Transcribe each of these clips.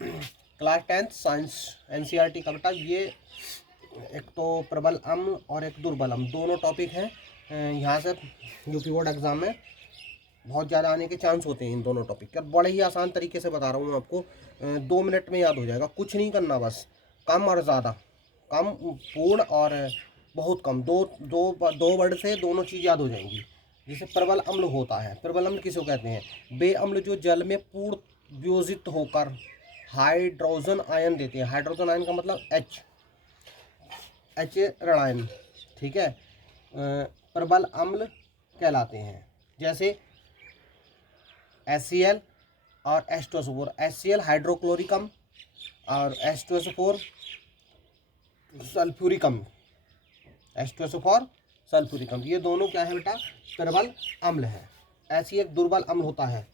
Class 10th science NCERT का बेटा ये एक तो प्रबल अम्ल और एक दुर्बल अम्ल दोनों टॉपिक हैं। यहाँ से यूपी बोर्ड एग्जाम में बहुत ज़्यादा आने के चांस होते हैं इन दोनों टॉपिक के। बड़े ही आसान तरीके से बता रहा हूँ आपको, 2 मिनट में याद हो जाएगा। कुछ नहीं करना, बस कम और ज़्यादा, कम पूर्ण और बहुत कम, दो वर्ड से दोनों चीज़ याद हो जाएंगी। जैसे प्रबल अम्ल होता है, प्रबल अम्ल किसको कहते हैं? बे अम्ल जो जल में पूर्ण वियोजित होकर हाइड्रोजन आयन देते हैं। हाइड्रोजन आयन का मतलब एच ऋणायन, ठीक है, प्रबल अम्ल कहलाते हैं। जैसे HCl और H2SO4। HCl हाइड्रोक्लोरिक अम्ल और H2SO4 सल्फ्यूरिक अम्ल। H2SO4 सल्फ्यूरिक अम्ल, ये दोनों क्या है बेटा? प्रबल अम्ल है। ऐसी एक दुर्बल अम्ल होता है,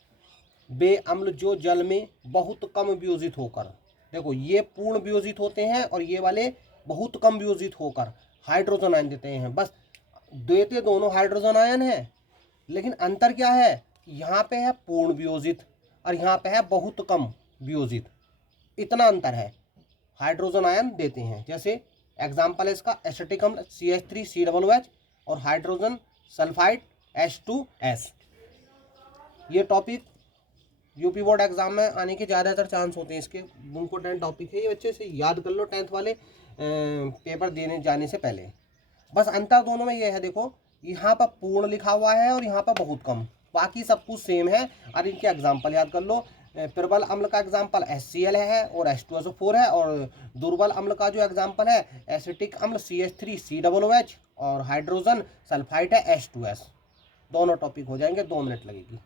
बे अम्ल जो जल में बहुत कम वियोजित होकर, देखो ये पूर्ण वियोजित होते हैं और ये वाले बहुत कम वियोजित होकर हाइड्रोजन आयन देते हैं। बस देते दोनों हाइड्रोजन आयन है, लेकिन अंतर क्या है? यहाँ पे है पूर्ण वियोजित और यहाँ पे है बहुत कम वियोजित, इतना अंतर है। हाइड्रोजन आयन देते हैं। जैसे एग्जाम्पल है इसका एसिटिक अम्ल CH3COOH और हाइड्रोजन सल्फाइड H2S। ये टॉपिक यूपी बोर्ड एग्जाम में आने के ज़्यादातर चांस होते हैं। इसके इम्पोर्टेंट टॉपिक है ये, बच्चे से याद कर लो 10th वाले पेपर देने जाने से पहले। बस अंतर दोनों में ये है, देखो यहाँ पर पूर्ण लिखा हुआ है और यहाँ पर बहुत कम, बाकी सब कुछ सेम है। और इनके एग्जाम्पल याद कर लो। प्रबल अम्ल का एग्जाम्पल HCl है और H2SO4 है, और दुर्बल अम्ल का जो एग्जाम्पल है एसिटिक अम्ल CH3COOH और हाइड्रोजन सल्फाइड है H2S। दोनों टॉपिक हो जाएंगे, 2 मिनट लगेगी।